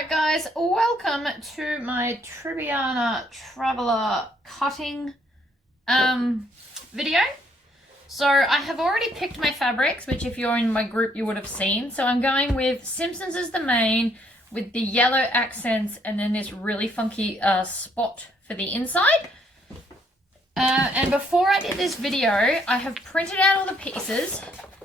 Alright guys, welcome to my Tribbiani Traveller cutting video. So I have already picked my fabrics, which if you're in my group you would have seen. So I'm going with Simpsons as the main, with the yellow accents and then this really funky spot for the inside. And before I did this video, I have printed out all the pieces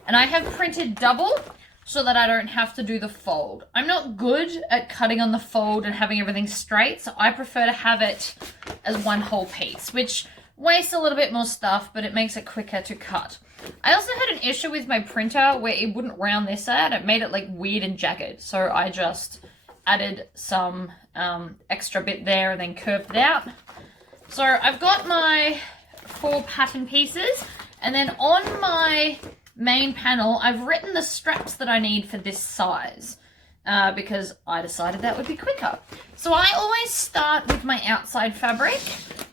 and I have printed double so that I don't have to do the fold. I'm not good at cutting on the fold and having everything straight, so I prefer to have it as one whole piece, which wastes a little bit more stuff, but it makes it quicker to cut. I also had an issue with my printer where it wouldn't round this out. It made it like weird and jagged, so I just added some extra bit there and then curved it out. So I've got my 4 pattern pieces, and then on my main panel, I've written the straps that I need for this size because I decided that would be quicker. So I always start with my outside fabric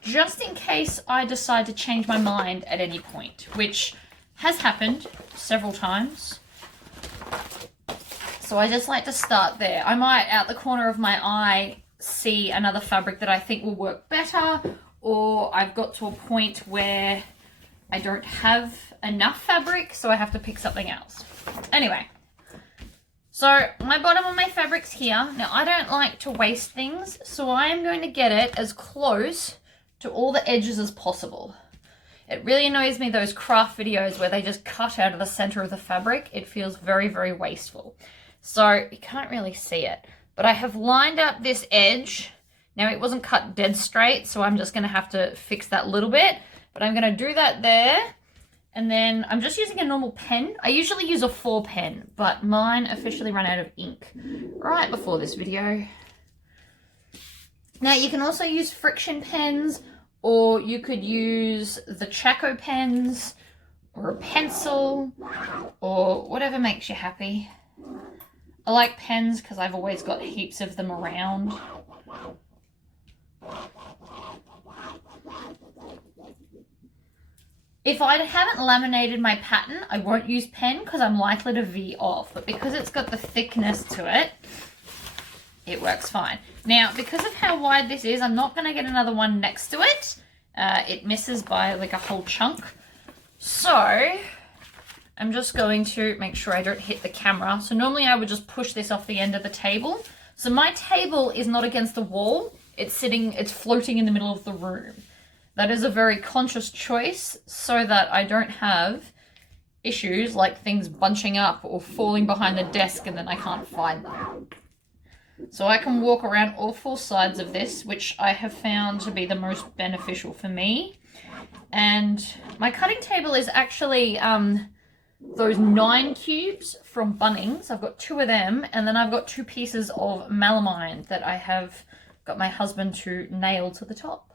just in case I decide to change my mind at any point, which has happened several times. So I just like to start there. I might, out the corner of my eye, see another fabric that I think will work better, or I've got to a point where I don't have enough fabric, so I have to pick something else. Anyway, so my bottom of my fabric's here. Now, I don't like to waste things, so I am going to get it as close to all the edges as possible. It really annoys me, those craft videos where they just cut out of the center of the fabric. It feels very, very wasteful. So you can't really see it, but I have lined up this edge. Now, it wasn't cut dead straight, so I'm just going to have to fix that little bit. But I'm going to do that there, and then I'm just using a normal pen. I usually use a 4 pen, but mine officially ran out of ink right before this video. Now, you can also use friction pens, or you could use the Chaco pens, or a pencil, or whatever makes you happy. I like pens because I've always got heaps of them around. If I haven't laminated my pattern, I won't use pen because I'm likely to V off. But because it's got the thickness to it, it works fine. Now, because of how wide this is, I'm not going to get another one next to it. It misses by like a whole chunk. So, I'm just going to make sure I don't hit the camera. So normally I would just push this off the end of the table. So my table is not against the wall. It's floating in the middle of the room. That is a very conscious choice so that I don't have issues like things bunching up or falling behind the desk and then I can't find them. So I can walk around all 4 sides of this, which I have found to be the most beneficial for me. And my cutting table is actually those 9 cubes from Bunnings. I've got 2 of them, and then I've got 2 pieces of melamine that I have got my husband to nail to the top.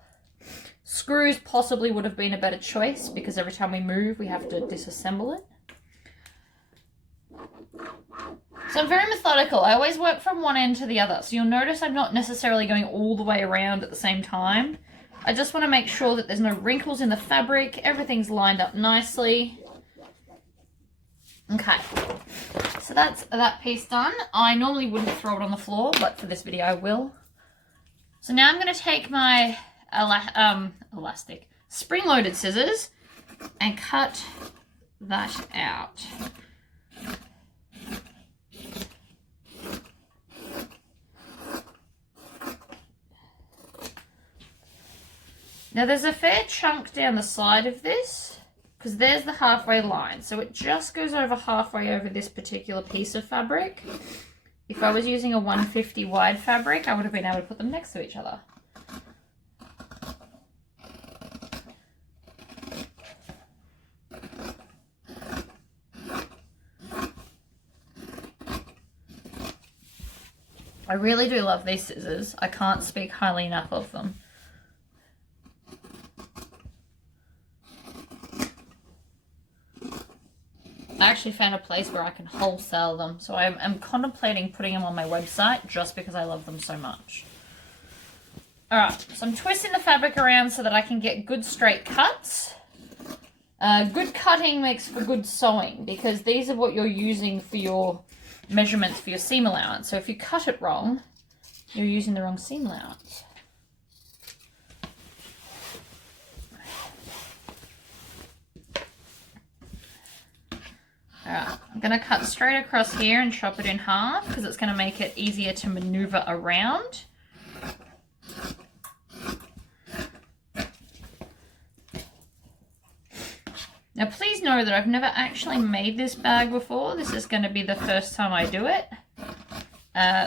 Screws possibly would have been a better choice because every time we move, we have to disassemble it. So I'm very methodical. I always work from one end to the other. So you'll notice I'm not necessarily going all the way around at the same time. I just want to make sure that there's no wrinkles in the fabric. Everything's lined up nicely. Okay, so that's that piece done. I normally wouldn't throw it on the floor, but for this video I will. So now I'm going to take my elastic spring-loaded scissors and cut that out. Now there's a fair chunk down the side of this because there's the halfway line, so it just goes over halfway over this particular piece of fabric. If I was using a 150 wide fabric, I would have been able to put them next to each other. I really do love these scissors. I can't speak highly enough of them. I actually found a place where I can wholesale them, so I'm contemplating putting them on my website just because I love them so much. Alright, so I'm twisting the fabric around so that I can get good straight cuts. Good cutting makes for good sewing because these are what you're using for your measurements for your seam allowance. So if you cut it wrong, You're using the wrong seam allowance. Alright, I'm going to cut straight across here and chop it in half because it's going to make it easier to maneuver around. Now please know that I've never actually made this bag before. This is going to be the first time I do it.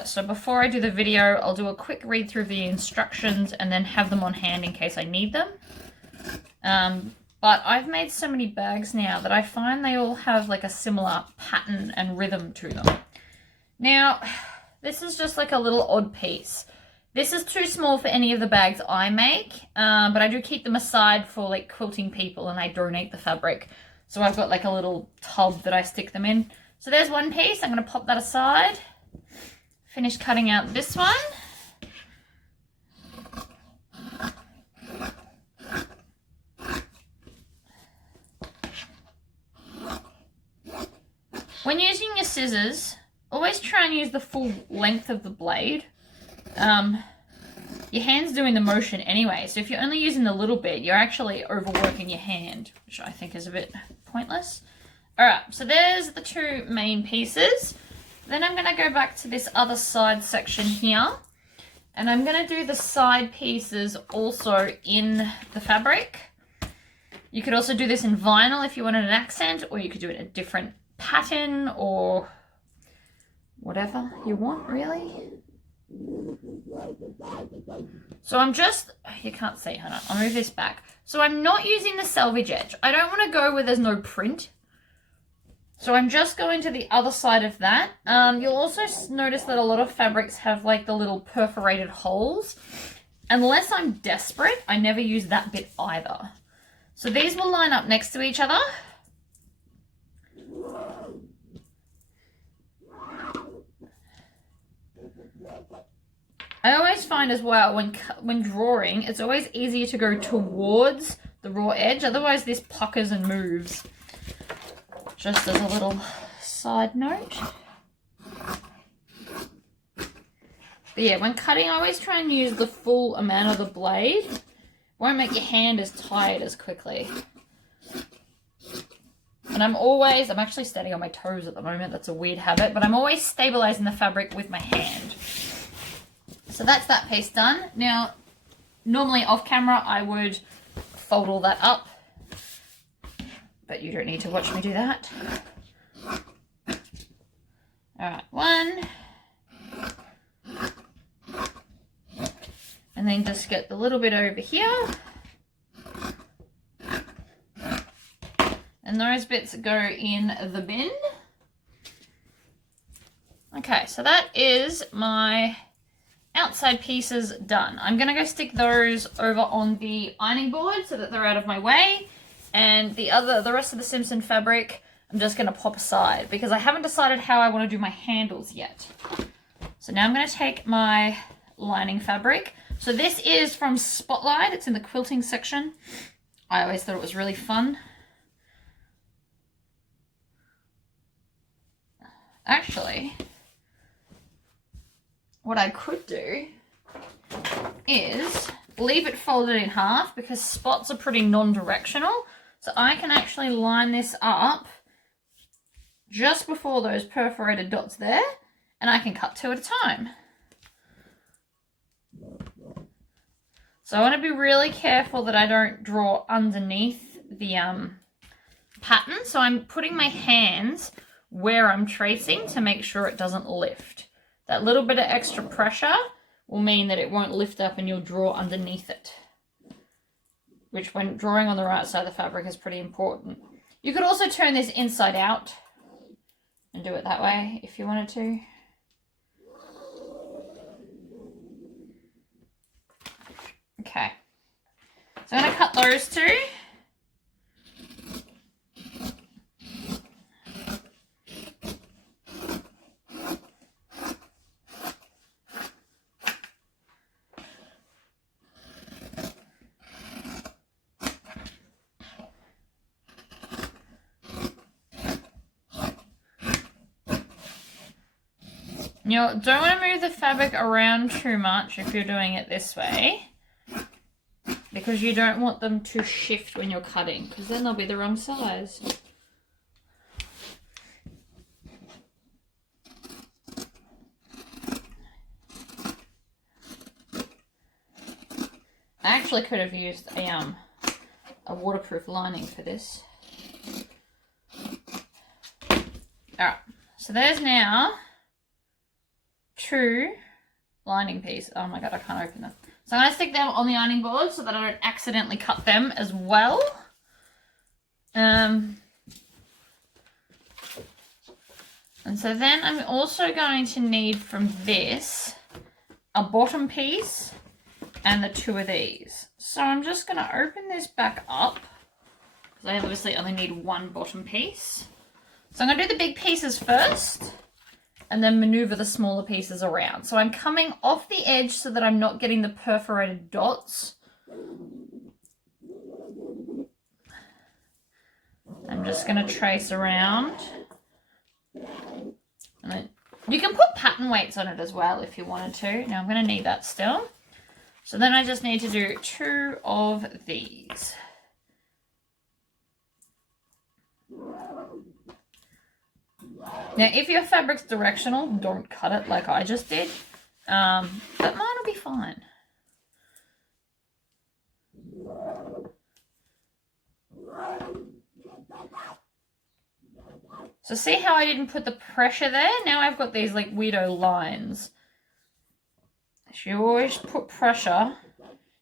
So before I do the video, I'll do a quick read through the instructions and then have them on hand in case I need them. But I've made so many bags now that I find they all have like a similar pattern and rhythm to them. Now, this is just like a little odd piece. This is too small for any of the bags I make, but I do keep them aside for like quilting people and I donate the fabric. So I've got like a little tub that I stick them in. So there's one piece. I'm going to pop that aside. Finish cutting out this one. When using your scissors, always try and use the full length of the blade. Your hand's doing the motion anyway, so if you're only using a little bit, you're actually overworking your hand, which I think is a bit pointless. Alright, so there's the two main pieces. Then I'm going to go back to this other side section here, and I'm going to do the side pieces also in the fabric. You could also do this in vinyl if you wanted an accent, or you could do it in a different pattern or whatever you want, really. So I'm just, you can't see, hold on, I'll move this back. So I'm not using the selvage edge. I don't want to go where there's no print. So I'm just going to the other side of that. You'll also notice that a lot of fabrics have like the little perforated holes. Unless I'm desperate, I never use that bit either. So these will line up next to each other. I always find as well when drawing, it's always easier to go towards the raw edge. Otherwise this puckers and moves. Just as a little side note. But yeah, when cutting, I always try and use the full amount of the blade. Won't make your hand as tired as quickly. And I'm actually standing on my toes at the moment. That's a weird habit, but I'm always stabilizing the fabric with my hand. So that's that piece done. Now, normally off camera, I would fold all that up, but you don't need to watch me do that. All right, one. And then just get the little bit over here. And those bits go in the bin. Okay, so that is my outside pieces done. I'm going to go stick those over on the ironing board so that they're out of my way. And the rest of the Simpson fabric, I'm just going to pop aside because I haven't decided how I want to do my handles yet. So now I'm going to take my lining fabric. So this is from Spotlight. It's in the quilting section. I always thought it was really fun. Actually, what I could do is leave it folded in half because spots are pretty non-directional. So I can actually line this up just before those perforated dots there, and I can cut two at a time. So I want to be really careful that I don't draw underneath the pattern. So I'm putting my hands where I'm tracing to make sure it doesn't lift. That little bit of extra pressure will mean that it won't lift up and you'll draw underneath it, which when drawing on the right side of the fabric is pretty important. You could also turn this inside out and do it that way if you wanted to. Okay, so I'm going to cut those two. You don't want to move the fabric around too much if you're doing it this way, because you don't want them to shift when you're cutting, because then they'll be the wrong size. I actually could have used a waterproof lining for this. Alright, so there's now 2 lining pieces. Oh my god, I can't open them. So I'm going to stick them on the ironing board so that I don't accidentally cut them as well. And so then I'm also going to need from this a bottom piece and the 2 of these. So I'm just going to open this back up, because I obviously only need 1 bottom piece. So I'm going to do the big pieces first and then maneuver the smaller pieces around. So I'm coming off the edge so that I'm not getting the perforated dots. I'm just going to trace around. And then you can put pattern weights on it as well if you wanted to. Now I'm going to need that still. So then I just need to do 2 of these. Now, if your fabric's directional, don't cut it like I just did. But mine will be fine. So see how I didn't put the pressure there? Now I've got these like weirdo lines. So you always put pressure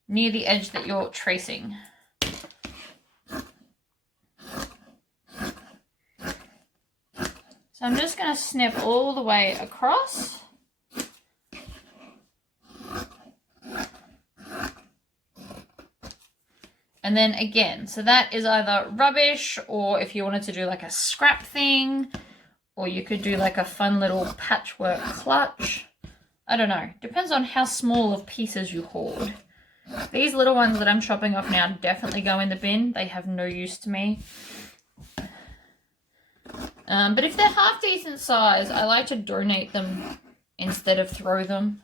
near the edge that you're tracing. So I'm just going to snip all the way across. And then again, so that is either rubbish, or if you wanted to do like a scrap thing, or you could do like a fun little patchwork clutch. I don't know. Depends on how small of pieces you hoard. These little ones that I'm chopping off now definitely go in the bin. They have no use to me. But if they're half decent size, I like to donate them instead of throw them,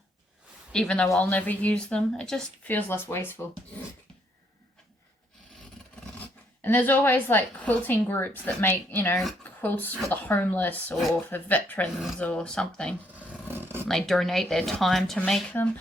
even though I'll never use them. It just feels less wasteful. And there's always like quilting groups that make, you know, quilts for the homeless or for veterans or something. And they donate their time to make them.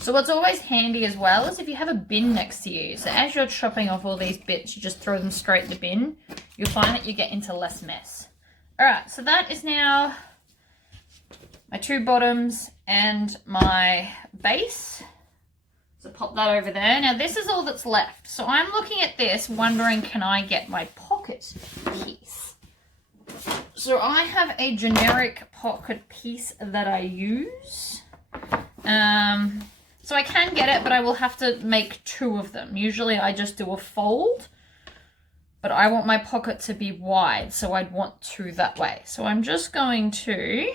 So what's always handy as well is if you have a bin next to you. So as you're chopping off all these bits, you just throw them straight in the bin. You'll find that you get into less mess. All right, so that is now my 2 bottoms and my base. So pop that over there. Now this is all that's left. So I'm looking at this wondering, can I get my pocket piece? So I have a generic pocket piece that I use. So I can get it, but I will have to make 2 of them. Usually I just do a fold, but I want my pocket to be wide, so I'd want 2 that way. So I'm just going to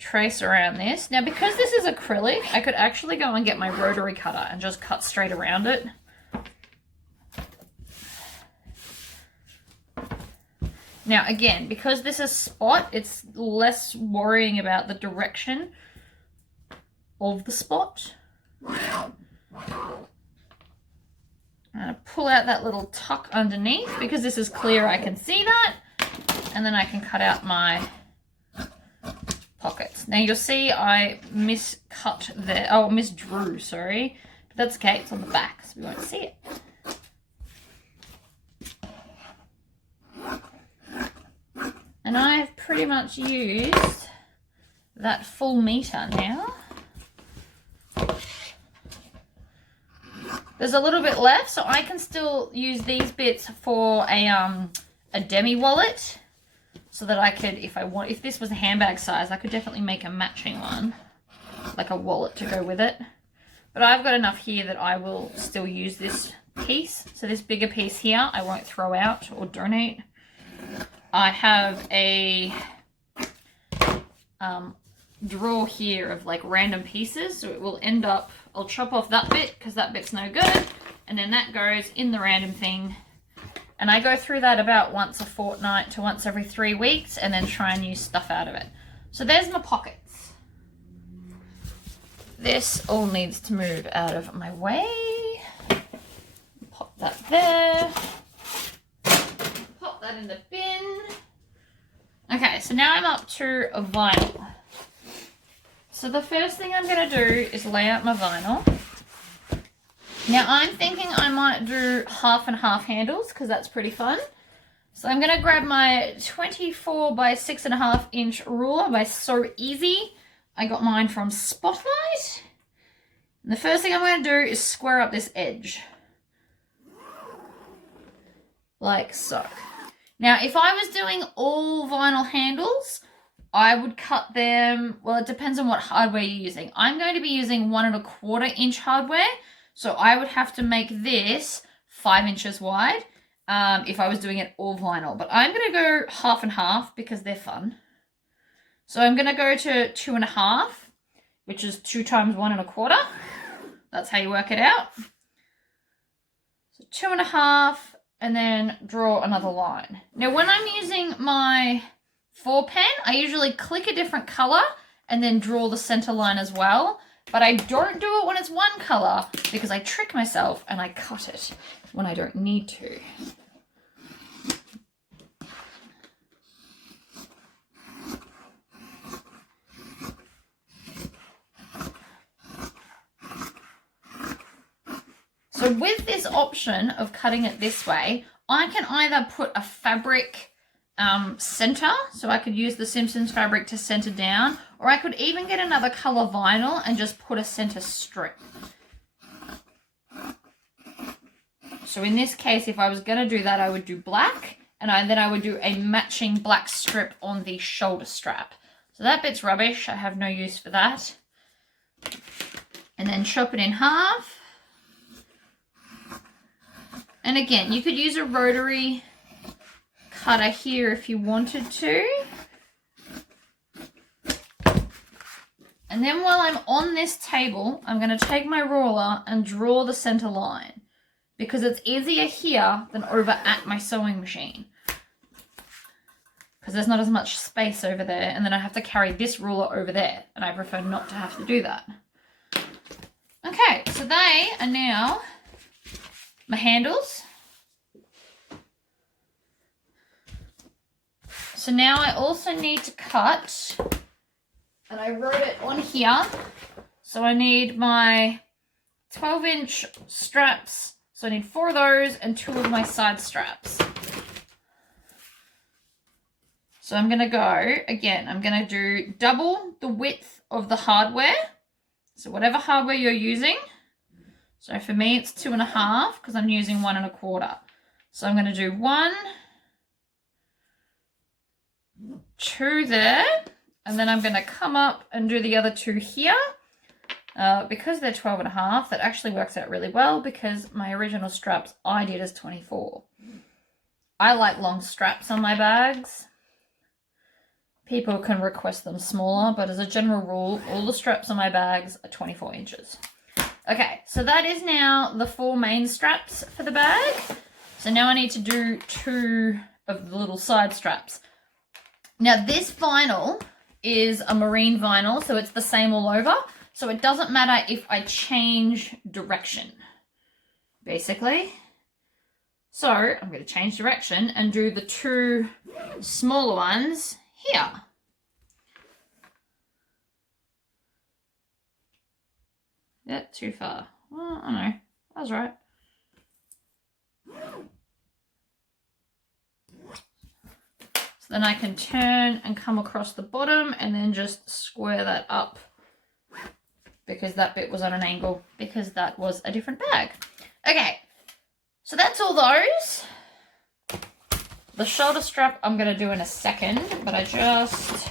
trace around this. Now, because this is acrylic, I could actually go and get my rotary cutter and just cut straight around it. Now, again, because this is spot, it's less worrying about the direction of the spot. I'm going to pull out that little tuck underneath. Because this is clear, I can see that. And then I can cut out my pockets. Now you'll see I miscut there. Oh, misdrew, sorry. But that's okay, it's on the back, so we won't see it. And I've pretty much used that full meter now. There's a little bit left, so I can still use these bits for a demi wallet, so that I could, if this was a handbag size, I could definitely make a matching one, like a wallet to go with it. But I've got enough here that I will still use this piece. So this bigger piece here, I won't throw out or donate. I have a drawer here of like random pieces, so it will end up I'll chop off that bit because that bit's no good. And then that goes in the random thing. And I go through that about once a fortnight to once every 3 weeks and then try and use stuff out of it. So there's my pockets. This all needs to move out of my way. Pop that there. Pop that in the bin. Okay, so now I'm up to a vinyl. So the first thing I'm going to do is lay out my vinyl. Now I'm thinking I might do half and half handles because that's pretty fun. So I'm going to grab my 24 by 6.5 inch ruler by So Easy. I got mine from Spotlight. And the first thing I'm going to do is square up this edge. Like so. Now if I was doing all vinyl handles, I would cut them, well, it depends on what hardware you're using. I'm going to be using 1.25 inch hardware. So I would have to make this 5 inches wide if I was doing it all vinyl. But I'm going to go half and half because they're fun. So I'm going to go to 2.5, which is 2 times 1.25. That's how you work it out. So 2.5 and then draw another line. Now when I'm using my 4 pen, I usually click a different color and then draw the center line as well. But I don't do it when it's one color because I trick myself and I cut it when I don't need to. So with this option of cutting it this way, I can either put a fabric center, so I could use the Simpsons fabric to center down, or I could even get another color vinyl and just put a center strip. So in this case, if I was going to do that, I would do black, and then I would do a matching black strip on the shoulder strap. So that bit's rubbish. I have no use for that. And then chop it in half. And again, you could use a rotary cutter here if you wanted to. And then while I'm on this table, I'm going to take my ruler and draw the center line because it's easier here than over at my sewing machine because there's not as much space over there, and then I have to carry this ruler over there, and I prefer not to have to do that. Okay, so they are now my handles. So now I also need to cut, and I wrote it on here, so I need my 12-inch straps, so I need 4 of those and 2 of my side straps. So I'm going to go, again, I'm going to do double the width of the hardware, so whatever hardware you're using. So for me it's 2.5 because I'm using 1.25. So I'm going to do 1, 2 there, and then I'm going to come up and do the other 2 here. Because they're 12.5, that actually works out really well because my original straps I did as 24. I like long straps on my bags. People can request them smaller, but as a general rule, all the straps on my bags are 24 inches. Okay, so that is now the 4 main straps for the bag. So now I need to do 2 of the little side straps. Now this vinyl is a marine vinyl, so it's the same all over. So it doesn't matter if I change direction, basically. So I'm going to change direction and do the 2 smaller ones here. Yeah, too far. Well, I know. I was right. So then I can turn and come across the bottom and then just square that up because that bit was on an angle because that was a different bag. Okay, so that's all those. The shoulder strap I'm going to do in a second, but I just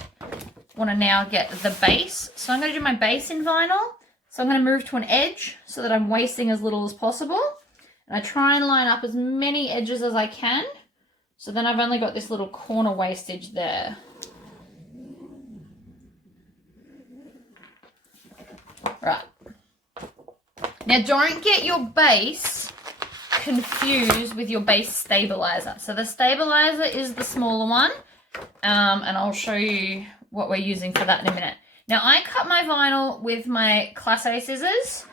want to now get the base. So I'm going to do my base in vinyl. So I'm going to move to an edge so that I'm wasting as little as possible. And I try and line up as many edges as I can. So then I've only got this little corner wastage there. Right. Now don't get your base confused with your base stabilizer. So the stabilizer is the smaller one, and I'll show you what we're using for that in a minute. Now I cut my vinyl with my Class A scissors.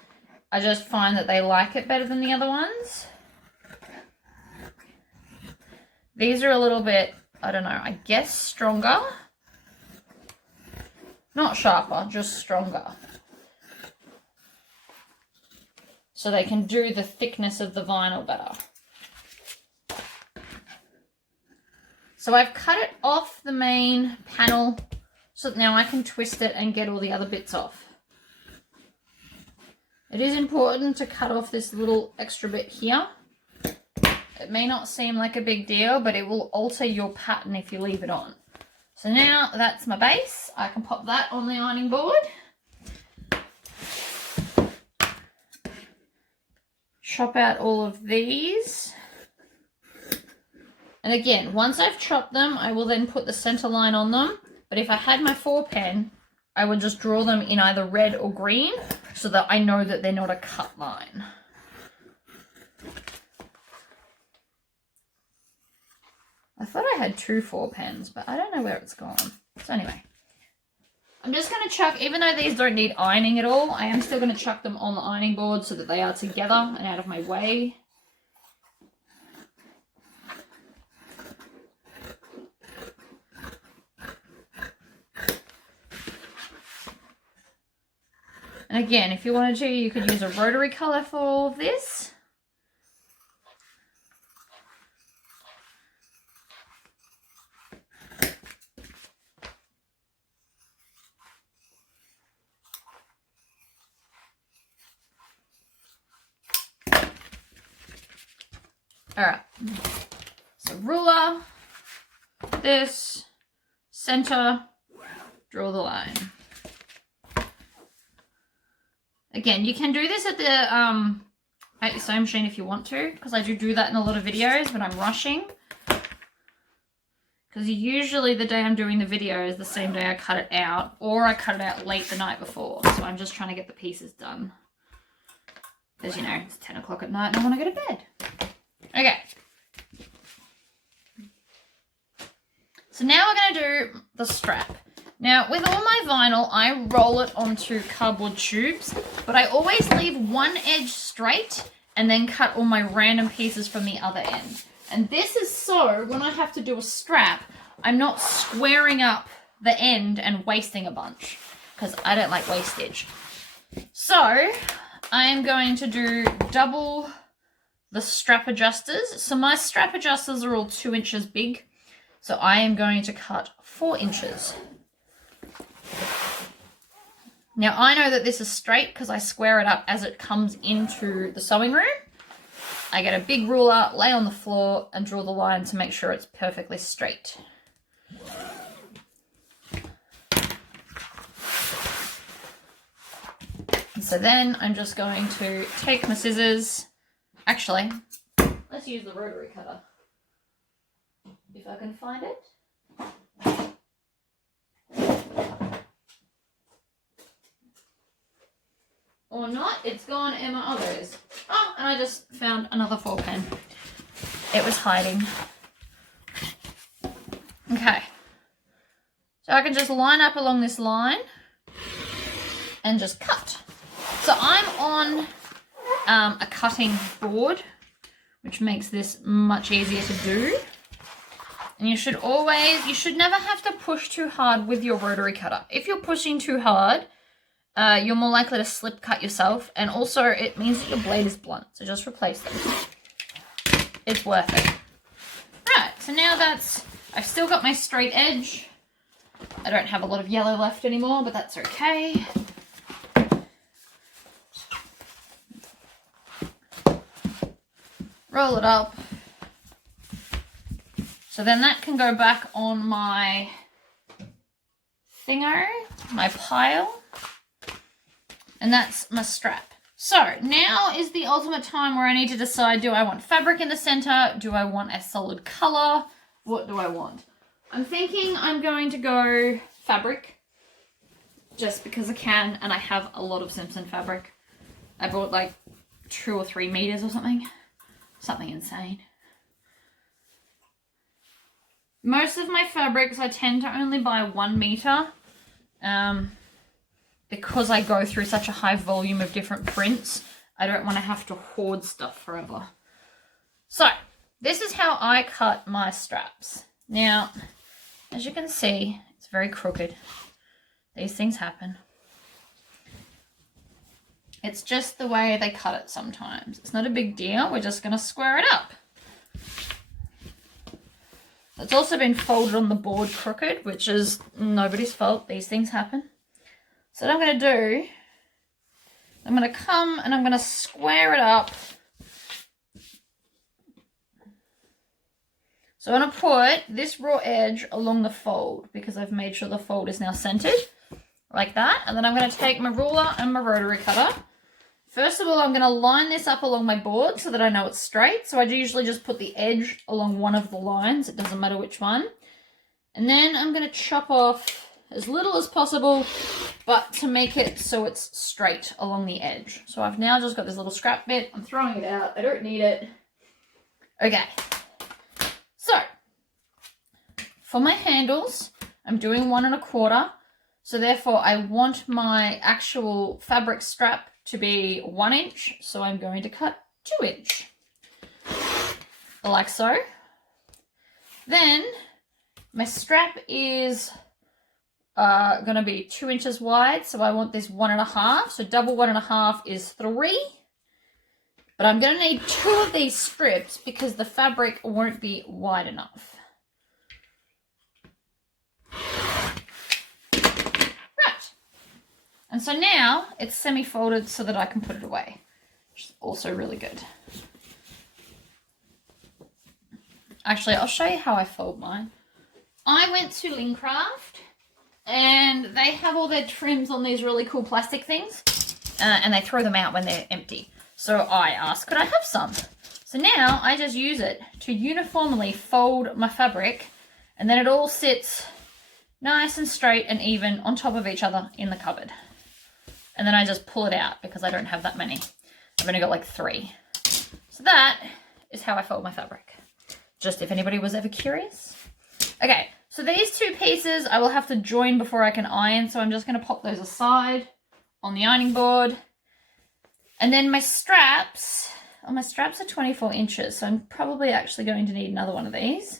I just find that they like it better than the other ones. These are a little bit, I don't know, I guess stronger. Not sharper, just stronger. So they can do the thickness of the vinyl better. So I've cut it off the main panel so that now I can twist it and get all the other bits off. It is important to cut off this little extra bit here. It may not seem like a big deal, but it will alter your pattern if you leave it on. So now that's my base. I can pop that on the ironing board. Chop out all of these. And again, once I've chopped them, I will then put the center line on them. But if I had my 4 pen, I would just draw them in either red or green so that I know that they're not a cut line. I thought I had 2 4 pens, but I don't know where it's gone. So anyway, I'm just going to chuck, even though these don't need ironing at all, I am still going to chuck them on the ironing board so that they are together and out of my way. And again, if you wanted to, you could use a rotary color for all of this. All right, so ruler, this, center, draw the line. Again, you can do this at your sewing machine if you want to, because I do that in a lot of videos when I'm rushing. Because usually the day I'm doing the video is the same day I cut it out, or I cut it out late the night before. So I'm just trying to get the pieces done. As you know, it's 10 o'clock at night and I want to go to bed. Okay. So now we're going to do the strap. Now, with all my vinyl, I roll it onto cardboard tubes, but I always leave one edge straight and then cut all my random pieces from the other end. And this is so when I have to do a strap, I'm not squaring up the end and wasting a bunch, because I don't like wastage. So I am going to do double the strap adjusters. So my strap adjusters are all 2 inches big. So I am going to cut 4 inches. Now I know that this is straight because I square it up as it comes into the sewing room. I get a big ruler, lay on the floor and draw the line to make sure it's perfectly straight. So then I'm just going to take my scissors. Actually, let's use the rotary cutter, if I can find it. Or not, it's gone, Emma. Oh, there it is. Oh, and I just found another 4 pen. It was hiding. Okay. So I can just line up along this line and just cut. So I'm on a cutting board, which makes this much easier to do. And you should never have to push too hard with your rotary cutter. If you're pushing too hard, you're more likely to slip cut yourself, and also it means that your blade is blunt, so just replace them. It's worth it. Right, so now I've still got my straight edge. I don't have a lot of yellow left anymore, but that's okay. Roll it up. So then that can go back on my thingo, my pile. And that's my strap. So now is the ultimate time where I need to decide, do I want fabric in the center? Do I want a solid color? What do I want? I'm thinking I'm going to go fabric just because I can, and I have a lot of Simpson fabric. I bought like 2 or 3 meters or something. Something insane. Most of my fabrics I tend to only buy 1 meter because I go through such a high volume of different prints. I don't want to have to hoard stuff forever. So this is how I cut my straps. Now, as you can see, it's very crooked. These things happen. It's just the way they cut it sometimes. It's not a big deal. We're just going to square it up. It's also been folded on the board crooked, which is nobody's fault. These things happen. So what I'm going to do, I'm going to come and I'm going to square it up. So I'm going to put this raw edge along the fold because I've made sure the fold is now centered like that. And then I'm going to take my ruler and my rotary cutter. First of all, I'm going to line this up along my board so that I know it's straight. So I usually just put the edge along one of the lines. It doesn't matter which one. And then I'm going to chop off as little as possible, but to make it so it's straight along the edge. So I've now just got this little scrap bit. I'm throwing it out. I don't need it. Okay. So for my handles, I'm doing 1 1/4. So therefore I want my actual fabric strap to be 1 inch, so I'm going to cut 2 inch, like so. Then my strap is going to be 2 inches wide, so I want this 1 1/2. So double 1 1/2 is 3, but I'm going to need 2 of these strips because the fabric won't be wide enough. And so now it's semi-folded so that I can put it away, which is also really good. Actually, I'll show you how I fold mine. I went to Lincraft and they have all their trims on these really cool plastic things and they throw them out when they're empty. So I asked, could I have some? So now I just use it to uniformly fold my fabric and then it all sits nice and straight and even on top of each other in the cupboard. And then I just pull it out because I don't have that many. I've only got like 3. So that is how I fold my fabric. Just if anybody was ever curious. Okay, so these 2 pieces I will have to join before I can iron. So I'm just going to pop those aside on the ironing board. And then my straps, my straps are 24 inches. So I'm probably actually going to need another one of these.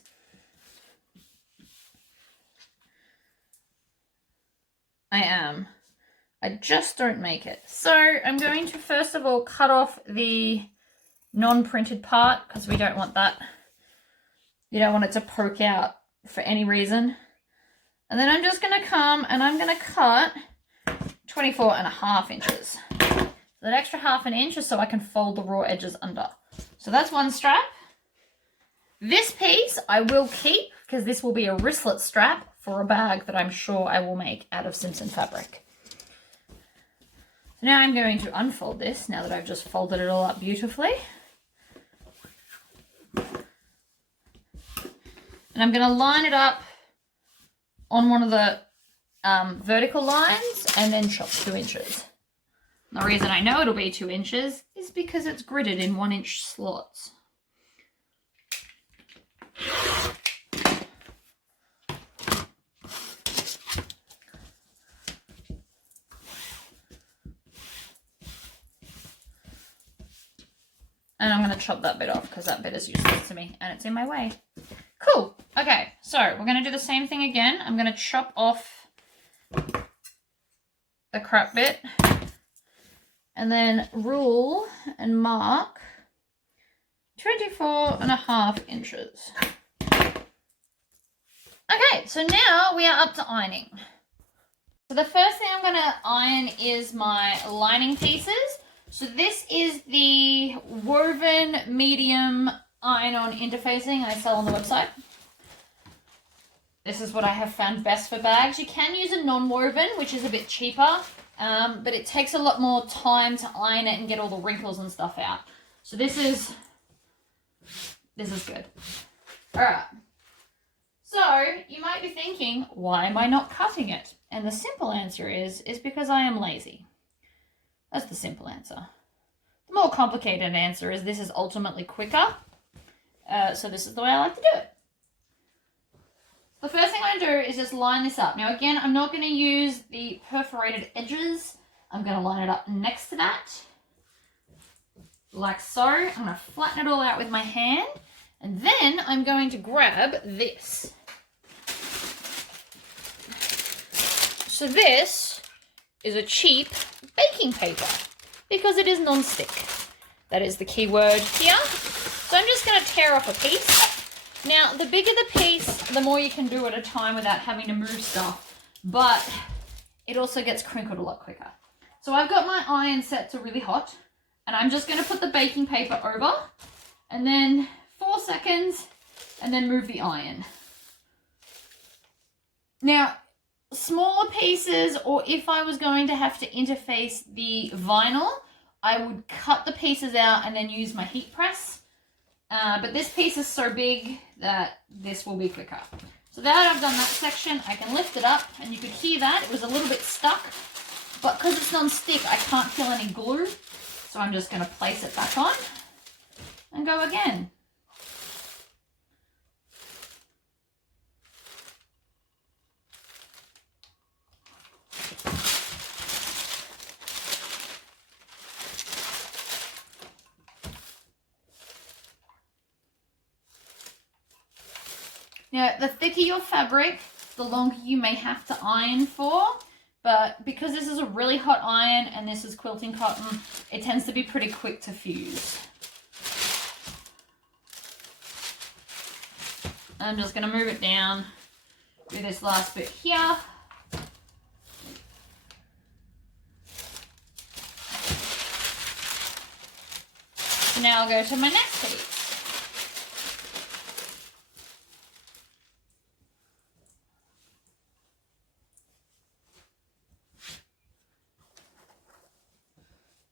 I am. I just don't make it. So I'm going to first of all cut off the non-printed part because we don't want that. You don't want it to poke out for any reason. And then I'm just going to come and I'm going to cut 24.5 inches. So that extra 1/2 inch is so I can fold the raw edges under. So that's one strap. This piece I will keep because this will be a wristlet strap for a bag that I'm sure I will make out of Simpson fabric. So now I'm going to unfold this now that I've just folded it all up beautifully. And I'm going to line it up on one of the vertical lines and then chop 2 inches. The reason I know it'll be 2 inches is because it's gridded in 1 inch slots. And I'm going to chop that bit off because that bit is useless to me and it's in my way. Cool. Okay, so we're going to do the same thing again. I'm going to chop off the crap bit and then rule and mark 24.5 inches. Okay, so now we are up to ironing. So the first thing I'm going to iron is my lining pieces. So this is the woven medium iron-on interfacing I sell on the website. This is what I have found best for bags. You can use a non-woven, which is a bit cheaper, but it takes a lot more time to iron it and get all the wrinkles and stuff out. So this is good. All right. So you might be thinking, why am I not cutting it? And the simple answer is because I am lazy. That's the simple answer. The more complicated answer is this is ultimately quicker. So this is the way I like to do it. The first thing I'm going to do is just line this up. Now again, I'm not going to use the perforated edges. I'm going to line it up next to that. Like so. I'm going to flatten it all out with my hand. And then I'm going to grab this. So this is a cheap baking paper because it is non-stick. That is the key word here. So I'm just going to tear off a piece. Now, the bigger the piece, the more you can do at a time without having to move stuff. But it also gets crinkled a lot quicker. So I've got my iron set to really hot. And I'm just going to put the baking paper over. And then 4 seconds. And then move the iron. Now, smaller pieces, or if I was going to have to interface the vinyl, I would cut the pieces out and then use my heat press. But this piece is so big that this will be quicker. So now that I've done that section, I can lift it up, and you could hear that. It was a little bit stuck, but because it's non-stick, I can't feel any glue. So I'm just going to place it back on and go again. Now, the thicker your fabric, the longer you may have to iron for, but because this is a really hot iron and this is quilting cotton, it tends to be pretty quick to fuse. I'm just going to move it down with this last bit here. So now I'll go to my next piece.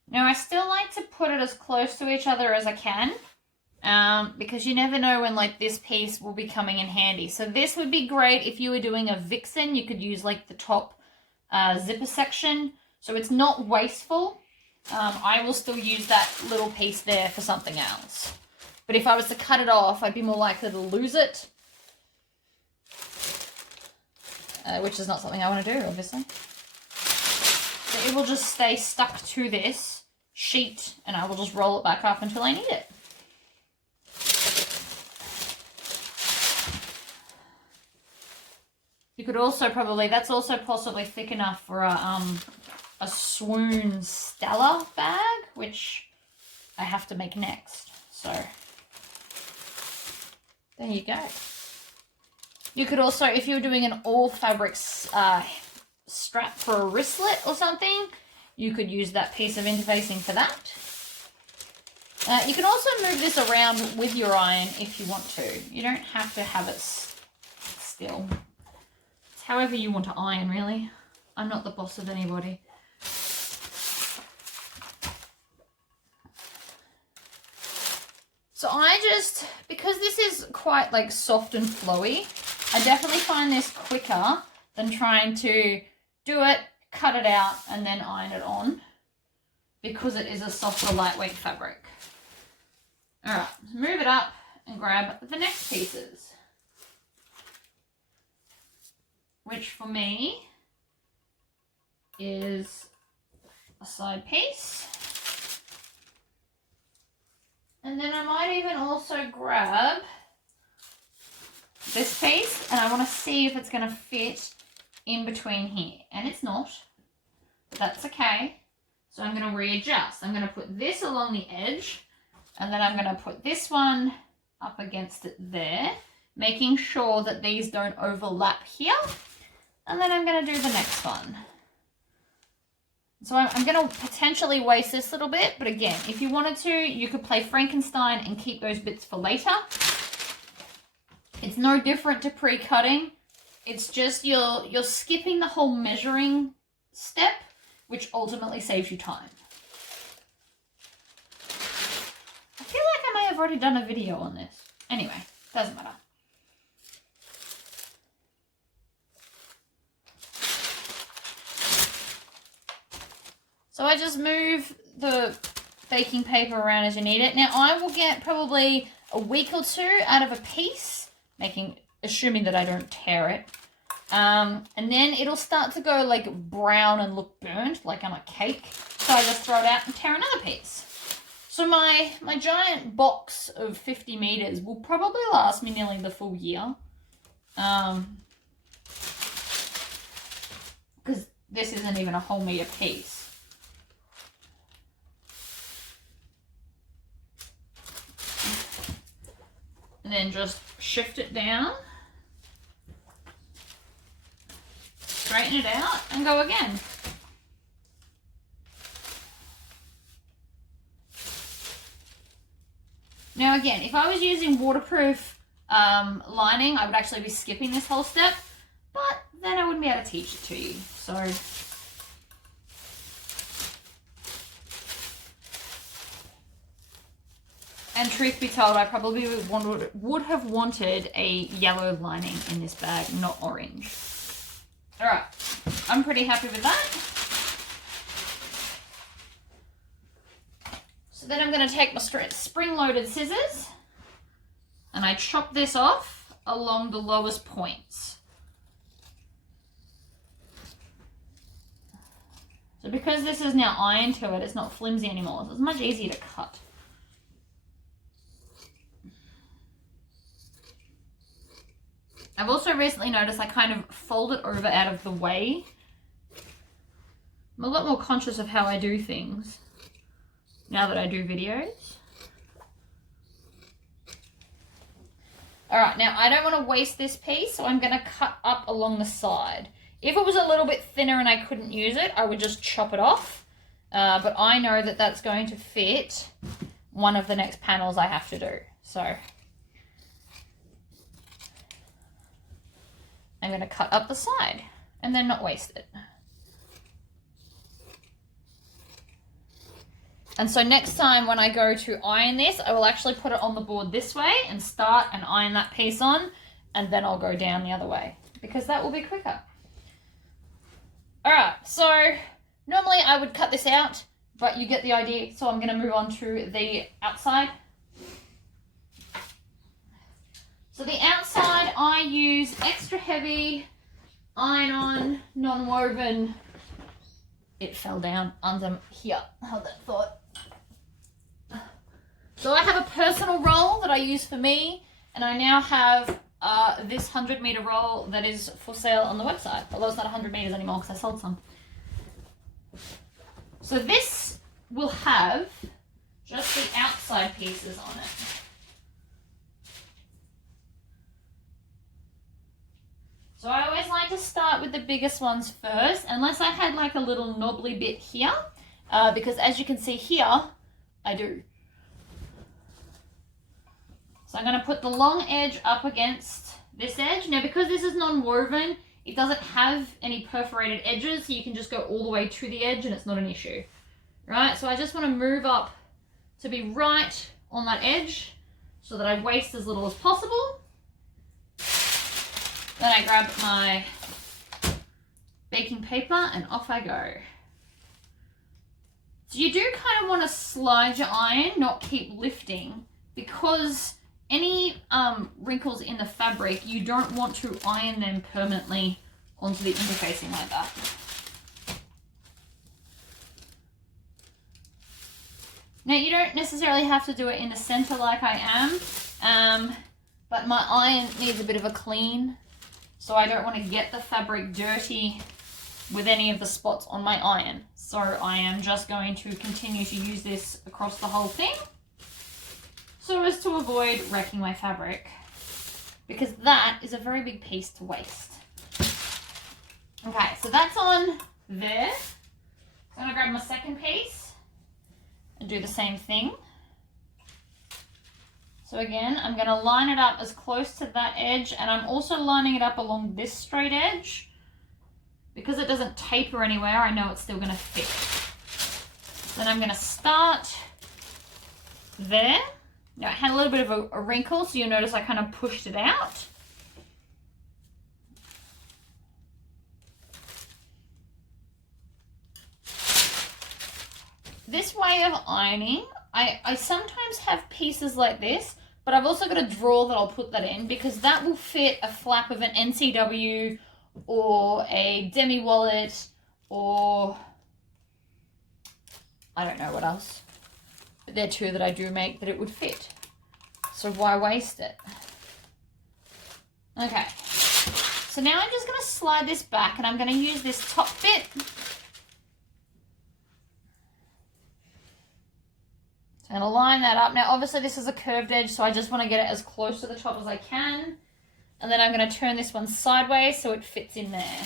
Now, I still like to put it as close to each other as I can, because you never know when like this piece will be coming in handy. So this would be great if you were doing a vixen. You could use like the top zipper section, so it's not wasteful. I will still use that little piece there for something else. But if I was to cut it off, I'd be more likely to lose it, which is not something I want to do, obviously. So it will just stay stuck to this sheet, and I will just roll it back up until I need it. You could also probably, that's also possibly thick enough for a swoon Stella bag, which I have to make next. So there you go. You could also, if you're doing an all fabrics strap for a wristlet or something, you could use that piece of interfacing for that. You can also move this around with your iron if you want to. You don't have to have it still. It's however you want to iron, really. I'm not the boss of anybody. So I just, because this is quite like soft and flowy, I definitely find this quicker than trying to do it, cut it out, and then iron it on, because it is a softer, lightweight fabric. All right, move it up and grab the next pieces, which for me is a side piece. And then I might even also grab this piece, and I want to see if it's going to fit in between here. And it's not, but that's okay. So I'm going to readjust. I'm going to put this along the edge, and then I'm going to put this one up against it there, making sure that these don't overlap here. And then I'm going to do the next one. So I'm going to potentially waste this little bit, but again, if you wanted to, you could play Frankenstein and keep those bits for later. It's no different to pre-cutting. It's just you're skipping the whole measuring step, which ultimately saves you time. I feel like I may have already done a video on this. Anyway, doesn't matter. So I just move the baking paper around as you need it. Now I will get probably a week or two out of a piece, assuming that I don't tear it. And then it'll start to go like brown and look burnt, like on a cake. So I just throw it out and tear another piece. So my giant box of 50 meters will probably last me nearly the full year. Because this isn't even a whole meter piece. And then just shift it down. Straighten it out and go again. Now again, if I was using waterproof lining, I would actually be skipping this whole step, but then I wouldn't be able to teach it to you. So and truth be told, I probably would have wanted a yellow lining in this bag, not orange. All right, I'm pretty happy with that. So then I'm going to take my spring-loaded scissors and I chop this off along the lowest points. So because this is now ironed to it, it's not flimsy anymore, so it's much easier to cut. I've also recently noticed I kind of fold it over out of the way. I'm a lot more conscious of how I do things now that I do videos. All right, now I don't want to waste this piece, so I'm going to cut up along the side. If it was a little bit thinner and I couldn't use it, I would just chop it off. But I know that that's going to fit one of the next panels I have to do. So I'm going to cut up the side and then not waste it. And so next time when I go to iron this, I will actually put it on the board this way and start and iron that piece on, and then I'll go down the other way because that will be quicker. All right, so normally I would cut this out, but you get the idea. So I'm going to move on to the outside. So the outside I use extra heavy iron-on non-woven. It fell down under here. Hold that thought. So I have a personal roll that I use for me, and I now have this 100-meter roll that is for sale on the website. Although it's not 100 meters anymore because I sold some. So this will have just the outside pieces on it. So I always like to start with the biggest ones first, unless I had like a little knobbly bit here, because as you can see here, I do. So I'm going to put the long edge up against this edge. Now because this is non-woven, it doesn't have any perforated edges, so you can just go all the way to the edge and it's not an issue. Right, so I just want to move up to be right on that edge so that I waste as little as possible. Then I grab my baking paper and off I go. So you do kind of want to slide your iron, not keep lifting, because any wrinkles in the fabric, you don't want to iron them permanently onto the interfacing like that. Now you don't necessarily have to do it in the center like I am, but my iron needs a bit of a clean, so I don't want to get the fabric dirty with any of the spots on my iron. So I am just going to continue to use this across the whole thing so as to avoid wrecking my fabric, because that is a very big piece to waste. Okay, so that's on there. So I'm going to grab my second piece and do the same thing. So again, I'm going to line it up as close to that edge, and I'm also lining it up along this straight edge. Because it doesn't taper anywhere, I know it's still going to fit. Then I'm going to start there. Now it had a little bit of a wrinkle, so you'll notice I kind of pushed it out. this way of ironing, I sometimes have pieces like this, but I've also got a drawer that I'll put that in because that will fit a flap of an NCW or a demi wallet or I don't know what else. But they're two that I do make that it would fit. So why waste it? Okay. So now I'm just going to slide this back and I'm going to use this top bit. So I'm going to line that up. Now obviously this is a curved edge, so I just want to get it as close to the top as I can. And then I'm going to turn this one sideways so it fits in there.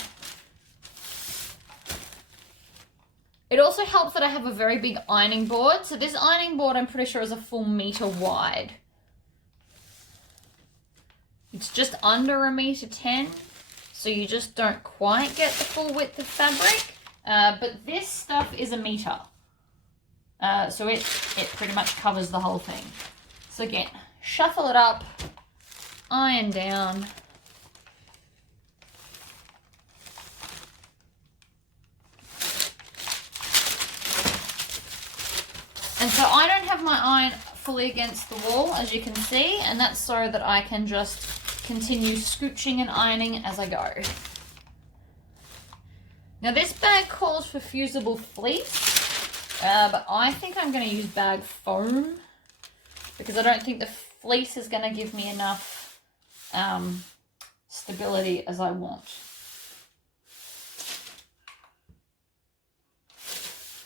It also helps that I have a very big ironing board. So this ironing board I'm pretty sure is a full meter wide. It's just under 1.10 meters, so you just don't quite get the full width of fabric. But this stuff is 1 meter. So it pretty much covers the whole thing. So again, shuffle it up, iron down. And so I don't have my iron fully against the wall, as you can see, and that's so that I can just continue scooching and ironing as I go. Now this bag calls for fusible fleece. But I think I'm going to use bag foam because I don't think the fleece is going to give me enough stability as I want.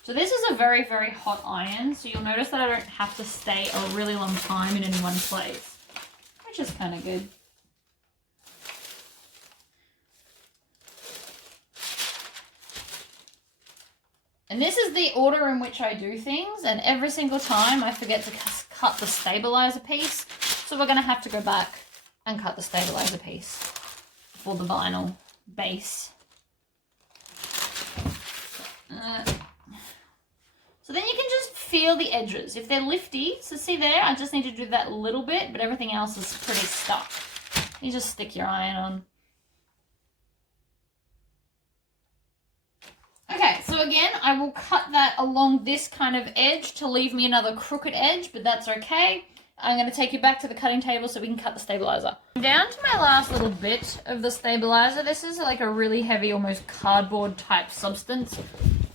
So this is a very, very hot iron, so you'll notice that I don't have to stay a really long time in any one place, which is kind of good. And this is the order in which I do things, and every single time I forget to cut the stabilizer piece, so we're going to have to go back and cut the stabilizer piece for the vinyl base. So then you can just feel the edges. If they're lifty, so see there, I just need to do that little bit, but everything else is pretty stuck. You just stick your iron on. Okay, so again, I will cut that along this kind of edge to leave me another crooked edge, but that's okay. I'm going to take you back to the cutting table so we can cut the stabilizer. I'm down to my last little bit of the stabilizer. This is like a really heavy, almost cardboard type substance.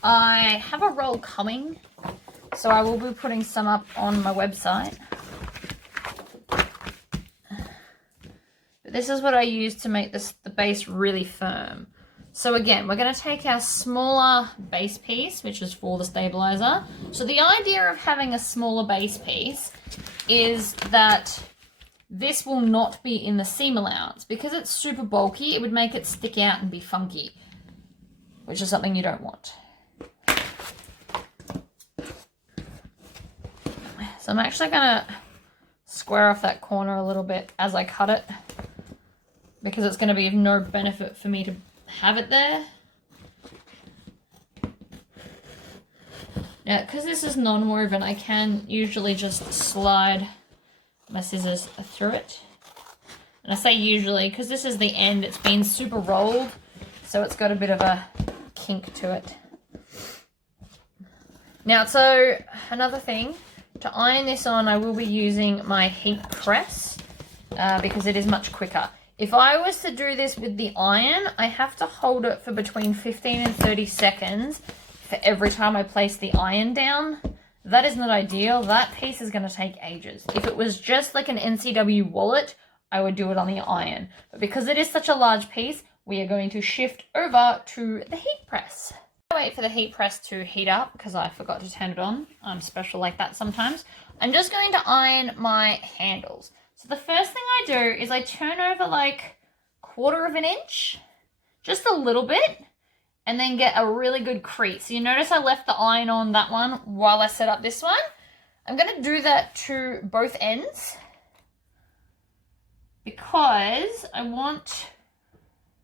I have a roll coming, so I will be putting some up on my website. But this is what I use to make the base really firm. So again, we're going to take our smaller base piece, which is for the stabilizer. So the idea of having a smaller base piece is that this will not be in the seam allowance. Because it's super bulky, it would make it stick out and be funky, which is something you don't want. So I'm actually going to square off that corner a little bit as I cut it, because it's going to be of no benefit for me to have it there. Now, because this is non-woven, I can usually just slide my scissors through it. And I say usually because this is the end. It's been super rolled, so it's got a bit of a kink to it. Now, so another thing, to iron this on, I will be using my heat press because it is much quicker. If I was to do this with the iron, I have to hold it for between 15 and 30 seconds for every time I place the iron down. That is not ideal. That piece is going to take ages. If it was just like an NCW wallet, I would do it on the iron. But because it is such a large piece, we are going to shift over to the heat press. I wait for the heat press to heat up because I forgot to turn it on. I'm special like that sometimes. I'm just going to iron my handles. So the first thing I do is I turn over like 1/4 of an inch, just a little bit, and then get a really good crease. So you notice I left the iron on that one while I set up this one. I'm going to do that to both ends because I want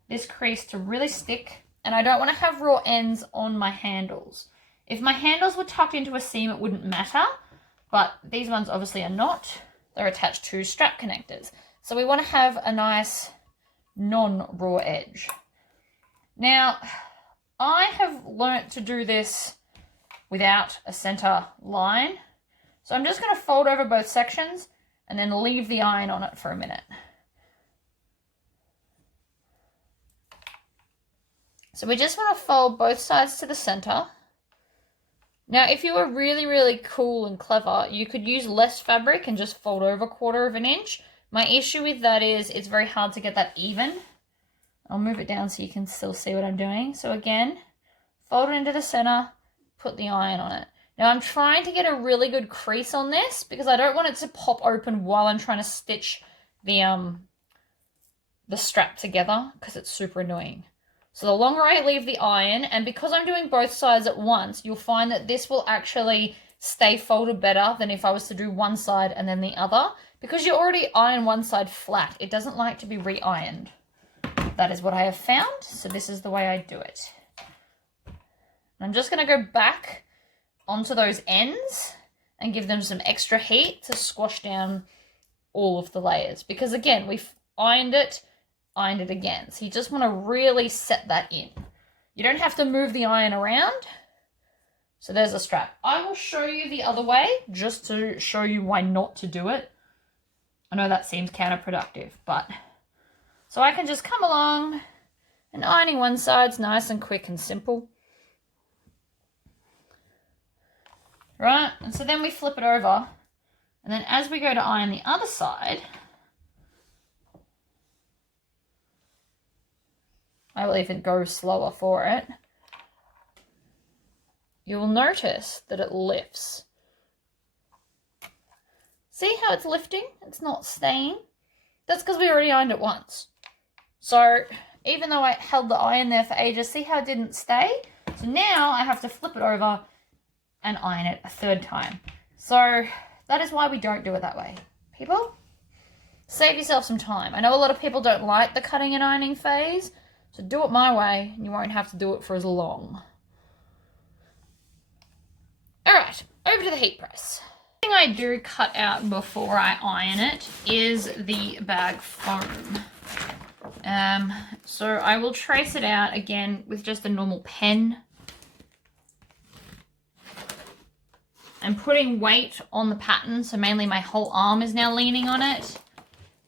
this crease to really stick, and I don't want to have raw ends on my handles. If my handles were tucked into a seam, it wouldn't matter, but these ones obviously are not. They're attached to strap connectors. So we want to have a nice non-raw edge. Now, I have learnt to do this without a center line. So I'm just going to fold over both sections and then leave the iron on it for a minute. So we just want to fold both sides to the center. Now, if you were really, really cool and clever, you could use less fabric and just fold over 1/4 of an inch. My issue with that is it's very hard to get that even. I'll move it down so you can still see what I'm doing. So again, fold it into the center, put the iron on it. Now I'm trying to get a really good crease on this because I don't want it to pop open while I'm trying to stitch the strap together because it's super annoying. So the longer I leave the iron, and because I'm doing both sides at once, you'll find that this will actually stay folded better than if I was to do one side and then the other. Because you already iron one side flat, it doesn't like to be re-ironed. That is what I have found, so this is the way I do it. I'm just going to go back onto those ends and give them some extra heat to squash down all of the layers. Because again, we've ironed it again. So you just want to really set that in. You don't have to move the iron around. So there's a strap. I will show you the other way just to show you why not to do it. I know that seems counterproductive, but so I can just come along and ironing one side's nice and quick and simple. Right, and so then we flip it over, and then as we go to iron the other side, I will even go slower for it, you will notice that it lifts. See how it's lifting? It's not staying. That's because we already ironed it once. So even though I held the iron there for ages, see how it didn't stay? So now I have to flip it over and iron it a 3rd time. So that is why we don't do it that way. People, save yourself some time. I know a lot of people don't like the cutting and ironing phase, so do it my way and you won't have to do it for as long. All right, over to the heat press. The thing I do cut out before I iron it is the bag foam. So I will trace it out again with just a normal pen. I'm putting weight on the pattern, so mainly my whole arm is now leaning on it.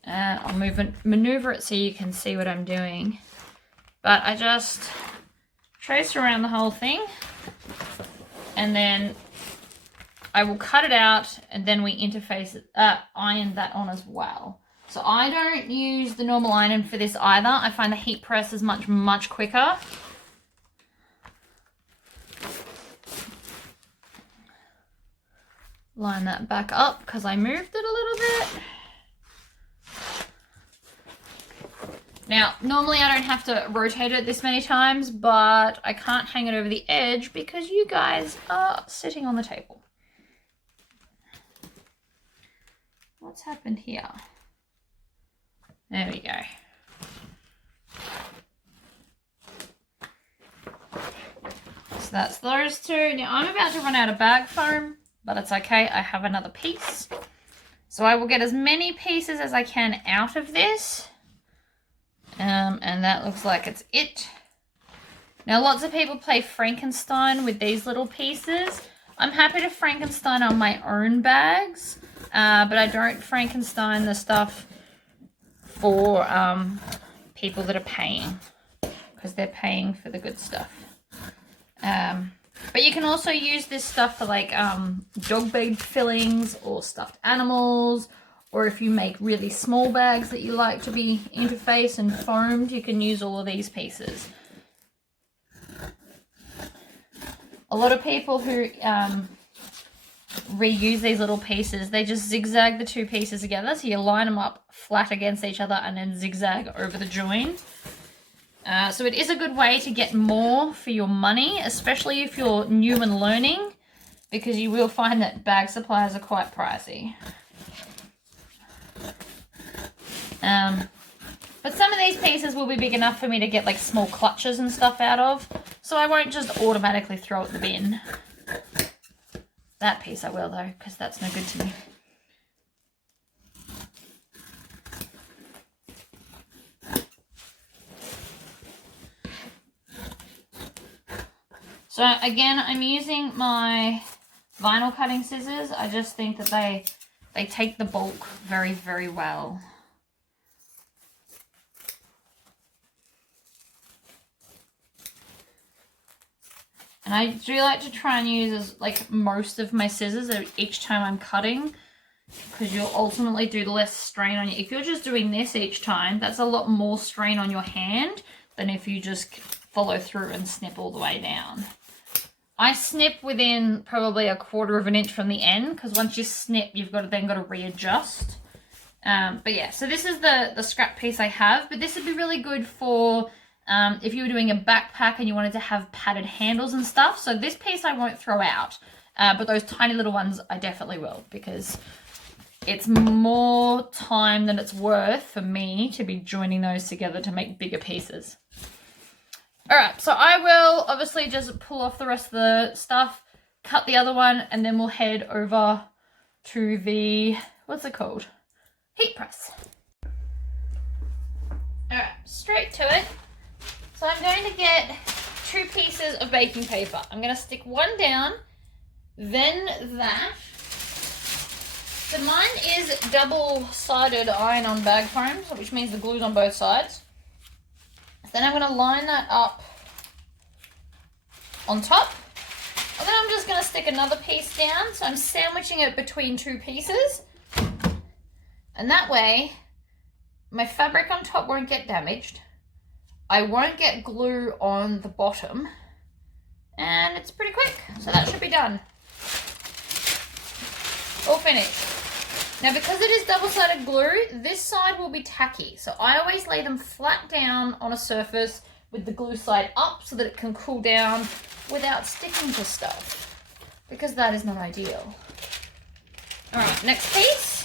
I'll maneuver it so you can see what I'm doing. But I just trace around the whole thing, and then I will cut it out, and then we iron that on as well. So I don't use the normal iron for this either. I find the heat press is much quicker. Line that back up because I moved it a little bit. Now, normally I don't have to rotate it this many times, but I can't hang it over the edge because you guys are sitting on the table. What's happened here? There we go. So that's those two. Now I'm about to run out of bag foam, but it's okay. I have another piece. So I will get as many pieces as I can out of this. And that looks like it's it. Now lots of people play Frankenstein with these little pieces. I'm happy to Frankenstein on my own bags, but I don't Frankenstein the stuff for people that are paying, because they're paying for the good stuff. But you can also use this stuff for like dog bed fillings or stuffed animals, or if you make really small bags that you like to be interfaced and foamed, you can use all of these pieces. A lot of people who reuse these little pieces, they just zigzag the two pieces together, so you line them up flat against each other and then zigzag over the join. So it is a good way to get more for your money, especially if you're new and learning, because you will find that bag supplies are quite pricey. But some of these pieces will be big enough for me to get like small clutches and stuff out of, so I won't just automatically throw it in the bin. That piece I will though, because that's no good to me. So again, I'm using my vinyl cutting scissors. I just think that they take the bulk very, very well. And I do like to try and use like most of my scissors each time I'm cutting, because you'll ultimately do less strain on you. If you're just doing this each time, that's a lot more strain on your hand than if you just follow through and snip all the way down. I snip within probably 1/4 of an inch from the end, because once you snip, you've then got to readjust. But yeah, so this is the scrap piece I have, but this would be really good for if you were doing a backpack and you wanted to have padded handles and stuff. So this piece I won't throw out, but those tiny little ones I definitely will, because it's more time than it's worth for me to be joining those together to make bigger pieces. All right, so I will obviously just pull off the rest of the stuff, cut the other one, and then we'll head over to the, what's it called? Heat press. All right, straight to it. So I'm going to get 2 pieces of baking paper. I'm going to stick one down, then that. So mine is double-sided iron-on bag foam, which means the glue's on both sides. Then I'm going to line that up on top. And then I'm just going to stick another piece down. So I'm sandwiching it between 2 pieces. And that way, my fabric on top won't get damaged. I won't get glue on the bottom. And it's pretty quick. So that should be done. All finished. Now, because it is double-sided glue, this side will be tacky. So I always lay them flat down on a surface with the glue side up so that it can cool down without sticking to stuff, because that is not ideal. All right, next piece.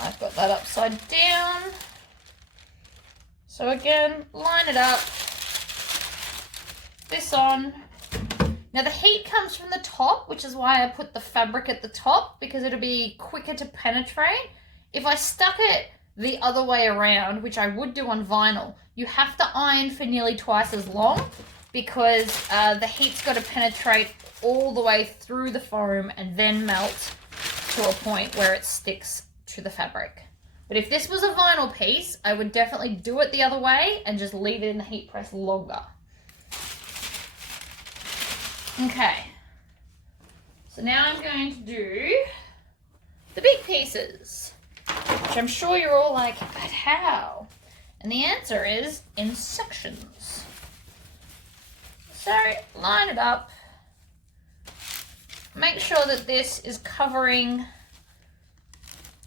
I've got that upside down. So again, line it up. This on. Now the heat comes from the top, which is why I put the fabric at the top, because it'll be quicker to penetrate. If I stuck it the other way around, which I would do on vinyl, you have to iron for nearly twice as long, because the heat's got to penetrate all the way through the foam and then melt to a point where it sticks to the fabric. But if this was a vinyl piece, I would definitely do it the other way and just leave it in the heat press longer. Okay, so now I'm going to do the big pieces, which I'm sure you're all like, but how? And the answer is in sections. So line it up. Make sure that this is covering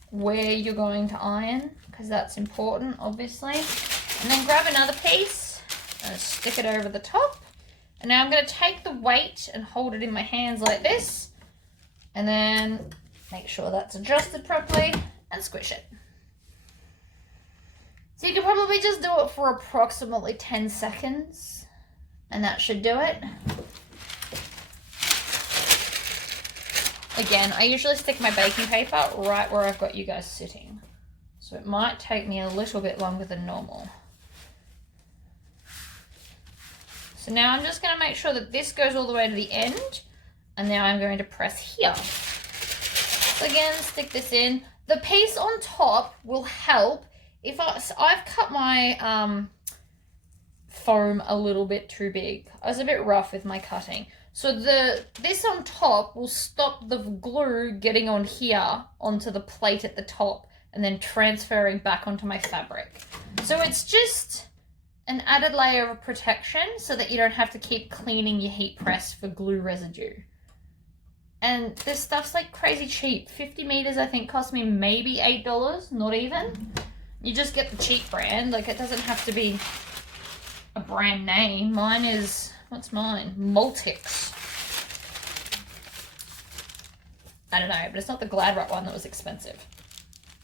where you're going to iron, because that's important, obviously. And then grab another piece and stick it over the top. And now I'm going to take the weight and hold it in my hands like this, and then make sure that's adjusted properly and squish it. So you can probably just do it for approximately 10 seconds, and that should do it. Again, I usually stick my baking paper right where I've got you guys sitting, so it might take me a little bit longer than normal. So now I'm just going to make sure that this goes all the way to the end, and now I'm going to press here. So again, stick this in. The piece on top will help if I've cut my foam a little bit too big. I was a bit rough with my cutting. So this on top will stop the glue getting on here onto the plate at the top and then transferring back onto my fabric. So it's just an added layer of protection so that you don't have to keep cleaning your heat press for glue residue. And this stuff's like crazy cheap. 50 meters I think cost me maybe $8, not even. You just get the cheap brand. Like, it doesn't have to be a brand name. Mine is, what's mine? Multix. I don't know, but it's not the Gladrot one that was expensive.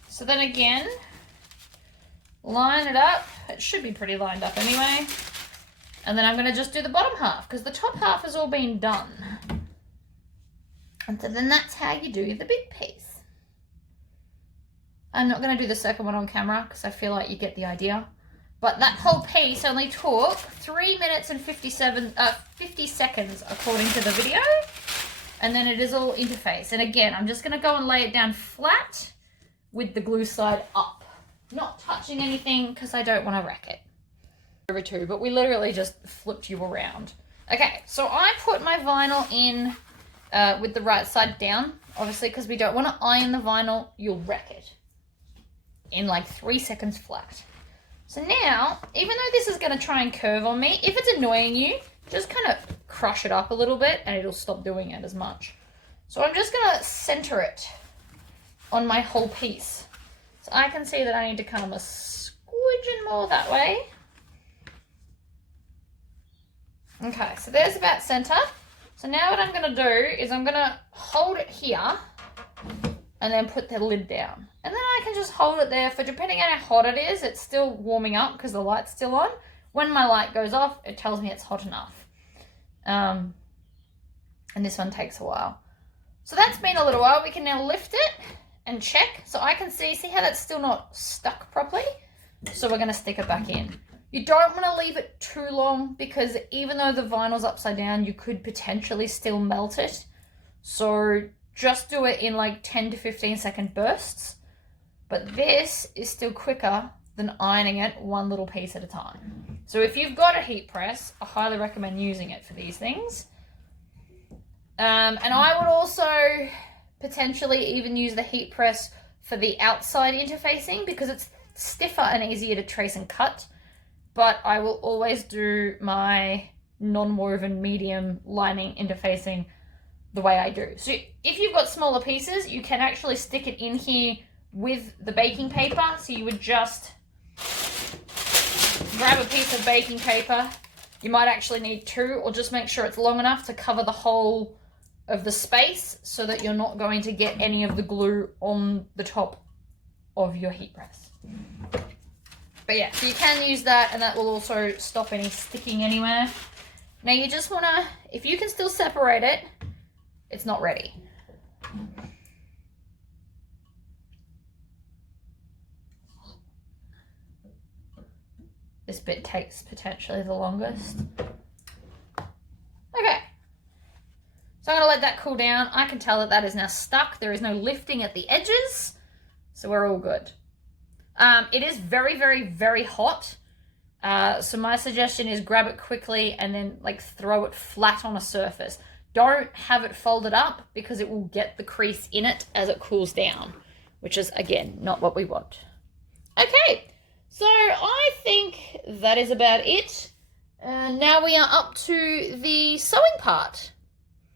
So then again, line it up. It should be pretty lined up anyway. And then I'm going to just do the bottom half, because the top half has all been done. And so then that's how you do the big piece. I'm not going to do the second one on camera because I feel like you get the idea. But that whole piece only took 3 minutes and 50 seconds according to the video. And then it is all interface. And again, I'm just going to go and lay it down flat with the glue side up. Not touching anything because I don't want to wreck it. Over two, but we literally just flipped you around. Okay, so I put my vinyl in with the right side down, obviously, because we don't want to iron the vinyl. You'll wreck it in like 3 seconds flat. So now, even though this is going to try and curve on me, if it's annoying you, just kind of crush it up a little bit and it'll stop doing it as much. So I'm just going to center it on my whole piece. So I can see that I need to come a squidgen more that way. Okay, so there's about center. So now what I'm going to do is I'm going to hold it here and then put the lid down. And then I can just hold it there for, depending on how hot it is, it's still warming up because the light's still on. When my light goes off, it tells me it's hot enough. And this one takes a while. So that's been a little while. We can now lift it and check. So I can see how that's still not stuck properly. So we're going to stick it back in. You don't want to leave it too long because even though the vinyl's upside down, you could potentially still melt it. So just do it in like 10 to 15 second bursts. But this is still quicker than ironing it one little piece at a time. So if you've got a heat press, I highly recommend using it for these things. And I would also potentially even use the heat press for the outside interfacing because it's stiffer and easier to trace and cut. But I will always do my non-woven medium lining interfacing the way I do. So if you've got smaller pieces, you can actually stick it in here with the baking paper. So you would just grab a piece of baking paper. You might actually need two, or just make sure it's long enough to cover the whole of the space so that you're not going to get any of the glue on the top of your heat press. But yeah, so you can use that and that will also stop any sticking anywhere. Now you just want to, if you can still separate it, it's not ready. This bit takes potentially the longest. Okay. So I'm going to let that cool down. I can tell that that is now stuck. There is no lifting at the edges. So we're all good. It is very, very, very hot. So my suggestion is grab it quickly and then like throw it flat on a surface. Don't have it folded up because it will get the crease in it as it cools down, which is, again, not what we want. Okay, so I think that is about it. Now we are up to the sewing part.